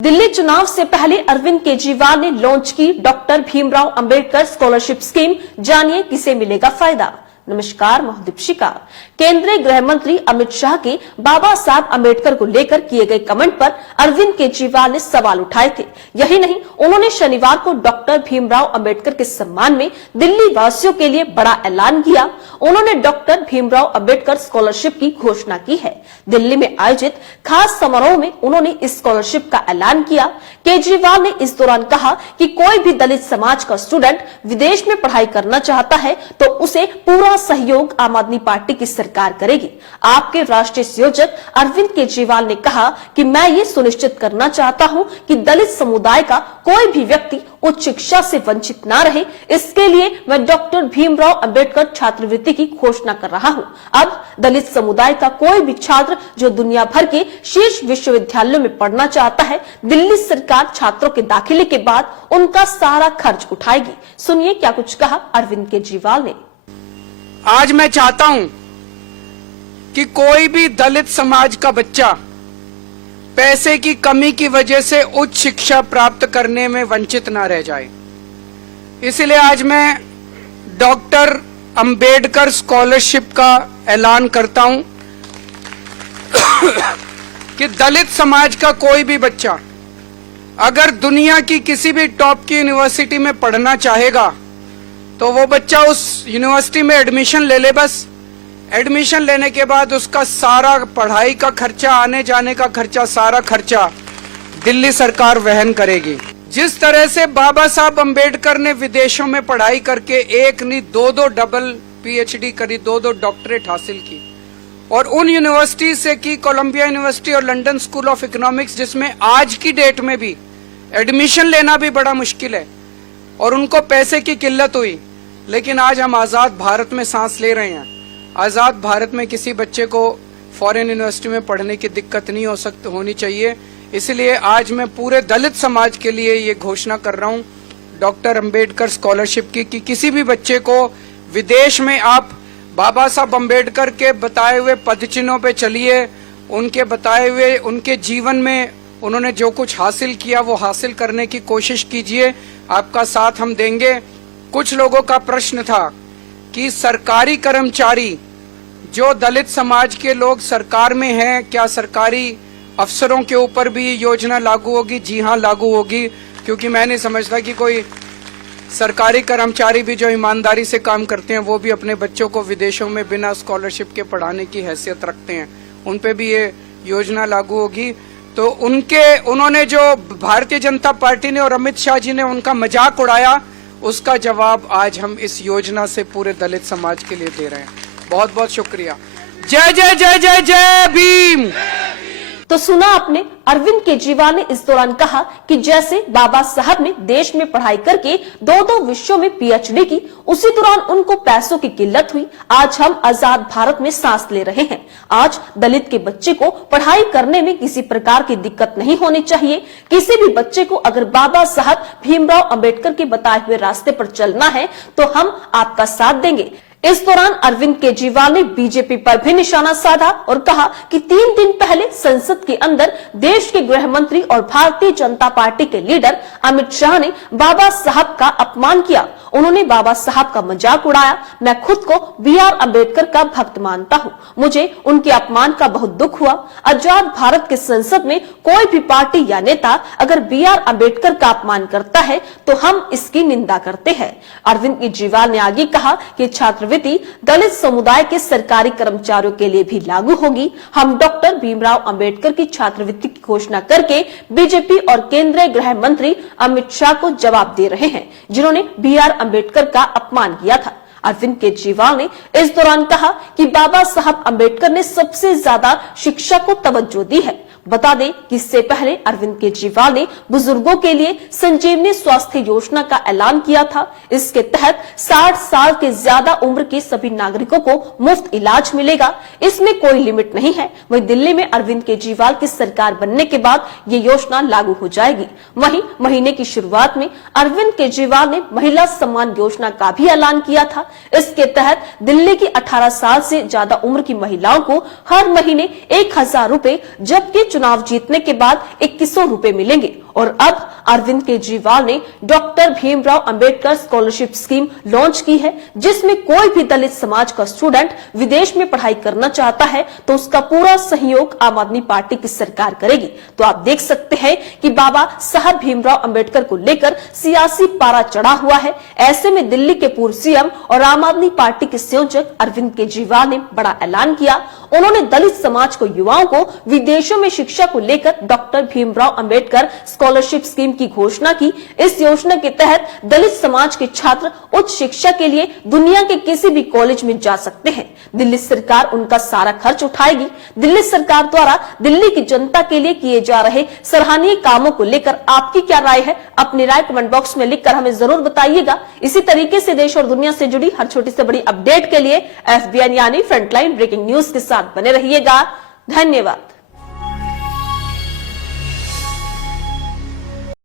दिल्ली चुनाव से पहले अरविंद केजरीवाल ने लॉन्च की doctor Bhimrao Ambedkar scholarship scheme. जानिए किसे मिलेगा फायदा। नमस्कार, मोहदीप्शिका। केंद्रीय गृह मंत्री अमित शाह के बाबा साहब अंबेडकर को लेकर किए गए कमेंट पर अरविंद केजरीवाल ने सवाल उठाए थे। यही नहीं, उन्होंने शनिवार को डॉक्टर भीमराव अंबेडकर के सम्मान में दिल्ली वासियों के लिए बड़ा ऐलान किया। उन्होंने डॉक्टर भीमराव अंबेडकर स्कॉलरशिप की घोषणा की है। दिल्ली में आयोजित खास समारोह में उन्होंने इस स्कॉलरशिप का ऐलान किया। केजरीवाल ने इस दौरान कहा कि कोई भी दलित समाज का स्टूडेंट विदेश में पढ़ाई करना चाहता है तो उसे पूरा सहयोग आम आदमी पार्टी की सरकार करेगी। आपके राष्ट्रीय संयोजक अरविंद केजरीवाल ने कहा कि मैं ये सुनिश्चित करना चाहता हूं कि दलित समुदाय का कोई भी व्यक्ति उच्च शिक्षा से वंचित ना रहे। इसके लिए मैं डॉक्टर भीमराव अंबेडकर छात्रवृत्ति की घोषणा कर रहा हूं। अब दलित समुदाय का कोई भी छात्र जो दुनिया भर के शीर्ष विश्वविद्यालयों में पढ़ना चाहता है, दिल्ली सरकार छात्रों के दाखिले के बाद उनका सारा खर्च उठाएगी। सुनिए क्या कुछ कहा अरविंद केजरीवाल ने। आज मैं चाहता हूं कि कोई भी दलित समाज का बच्चा पैसे की कमी की वजह से उच्च शिक्षा प्राप्त करने में वंचित ना रह जाए। इसलिए आज मैं डॉक्टर अंबेडकर स्कॉलरशिप का ऐलान करता हूं कि दलित समाज का कोई भी बच्चा अगर दुनिया की किसी भी टॉप की यूनिवर्सिटी में पढ़ना चाहेगा तो वो बच्चा उस यूनिवर्सिटी में एडमिशन ले ले। बस एडमिशन लेने के बाद उसका सारा पढ़ाई का खर्चा, आने जाने का खर्चा, सारा खर्चा दिल्ली सरकार वहन करेगी। जिस तरह से बाबा साहब अंबेडकर ने विदेशों में पढ़ाई करके एक नहीं दो डबल पीएचडी करी, दो डॉक्टरेट हासिल की और उन यूनिवर्सिटी से की, कोलंबिया यूनिवर्सिटी और लंदन स्कूल ऑफ इकोनॉमिक्स, जिसमें आज की डेट में भी एडमिशन लेना भी बड़ा मुश्किल है और उनको पैसे की किल्लत हुई। लेकिन आज हम आजाद भारत में सांस ले रहे हैं। आजाद भारत में किसी बच्चे को फॉरेन यूनिवर्सिटी में पढ़ने की दिक्कत नहीं होनी चाहिए। इसलिए आज मैं पूरे दलित समाज के लिए ये घोषणा कर रहा हूं डॉक्टर अंबेडकर स्कॉलरशिप की कि किसी भी बच्चे को विदेश में आप बाबा साहब अंबेडकर के बताए हुए पदचिन्हों पे चलिए, उनके बताए हुए उनके जीवन में उन्होंने जो कुछ हासिल किया वो हासिल करने की कोशिश कीजिए। आपका साथ हम देंगे। कुछ लोगों का प्रश्न था कि सरकारी कर्मचारी जो दलित समाज के लोग सरकार में हैं, क्या सरकारी अफसरों के ऊपर भी ये योजना लागू होगी? जी हाँ, लागू होगी, क्योंकि मैं नहीं समझता कि कोई सरकारी कर्मचारी भी जो ईमानदारी से काम करते हैं वो भी अपने बच्चों को विदेशों में बिना स्कॉलरशिप के पढ़ाने की हैसियत रखते हैं, उन पे भी ये योजना लागू होगी। तो उन्होंने जो भारतीय जनता पार्टी ने और अमित शाह जी ने उनका मजाक उड़ाया, उसका जवाब आज हम इस योजना से पूरे दलित समाज के लिए दे रहे हैं। बहुत बहुत शुक्रिया। जय जय जय जय जय भीम। तो सुना आपने, अरविंद केजरीवाल ने इस दौरान कहा कि जैसे बाबा साहब ने देश में पढ़ाई करके दो विषयों में पीएचडी की, उसी दौरान उनको पैसों की किल्लत हुई। आज हम आजाद भारत में सांस ले रहे हैं। आज दलित के बच्चे को पढ़ाई करने में किसी प्रकार की दिक्कत नहीं होनी चाहिए। किसी भी बच्चे को अगर बाबा साहब भीमराव अंबेडकर के बताए हुए रास्ते पर चलना है तो हम आपका साथ देंगे। इस दौरान अरविंद केजरीवाल ने बीजेपी पर भी निशाना साधा और कहा कि 3 दिन पहले संसद के अंदर देश के गृह मंत्री और भारतीय जनता पार्टी के लीडर अमित शाह ने बाबा साहब का अपमान किया। उन्होंने बाबा साहब का मजाक उड़ाया। मैं खुद को BR अंबेडकर का भक्त मानता हूं। मुझे उनके अपमान का बहुत दुख हुआ। आजाद भारत के संसद में कोई भी पार्टी या नेता अगर BR अंबेडकर का अपमान करता है तो हम इसकी निंदा करते हैं। अरविंद केजरीवाल ने आगे कहा कि छात्रवृत्ति दलित समुदाय के सरकारी कर्मचारियों के लिए भी लागू होगी। हम डॉक्टर भीमराव अंबेडकर की छात्रवृत्ति की घोषणा करके बीजेपी और केंद्रीय गृह मंत्री अमित शाह को जवाब दे रहे हैं, जिन्होंने BR अंबेडकर का अपमान किया था। अरविंद केजरीवाल ने इस दौरान कहा कि बाबा साहब अंबेडकर ने सबसे ज्यादा शिक्षा को तवज्जो दी है। बता दें कि इससे पहले अरविंद केजरीवाल ने बुजुर्गों के लिए संजीवनी स्वास्थ्य योजना का ऐलान किया था। इसके तहत 60 साल के ज्यादा उम्र के सभी नागरिकों को मुफ्त इलाज मिलेगा। इसमें कोई लिमिट नहीं है। वहीं दिल्ली में अरविंद केजरीवाल की सरकार बनने के बाद ये योजना लागू हो जाएगी। वहीं महीने की शुरुआत में अरविंद केजरीवाल ने महिला सम्मान योजना का भी ऐलान किया था। इसके तहत दिल्ली की 18 साल से ज्यादा उम्र की महिलाओं को हर महीने 1000 रुपए, जबकि चुनाव जीतने के बाद 2100 रुपए मिलेंगे। और अब अरविंद केजरीवाल ने doctor Bhimrao Ambedkar scholarship scheme launch की है, जिसमें कोई भी दलित समाज का स्टूडेंट विदेश में पढ़ाई करना चाहता है तो उसका पूरा सहयोग आम आदमी पार्टी की सरकार करेगी। तो आप देख सकते हैं कि बाबा साहब भीमराव अंबेडकर को लेकर सियासी पारा चढ़ा हुआ है। ऐसे में दिल्ली के पूर्व सीएम और आम आदमी पार्टी के संयोजक अरविंद केजरीवाल ने बड़ा ऐलान किया। उन्होंने दलित समाज को, युवाओं को विदेशों में शिक्षा को लेकर doctor Bhimrao Ambedkar scholarship scheme की घोषणा की। इस योजना के तहत दलित समाज के छात्र उच्च शिक्षा के लिए दुनिया के किसी भी कॉलेज में जा सकते हैं। दिल्ली सरकार उनका सारा खर्च उठाएगी। दिल्ली सरकार द्वारा दिल्ली की जनता के लिए किए जा रहे सराहनीय कामों को लेकर आपकी क्या राय है? अपनी राय कमेंट बॉक्स में लिखकर हमें जरूर बताइएगा। इसी तरीके से देश और दुनिया से जुड़ी हर छोटी से बड़ी अपडेट के लिए FBN यानी फ्रंटलाइन ब्रेकिंग न्यूज के साथ बने रहिएगा। धन्यवाद।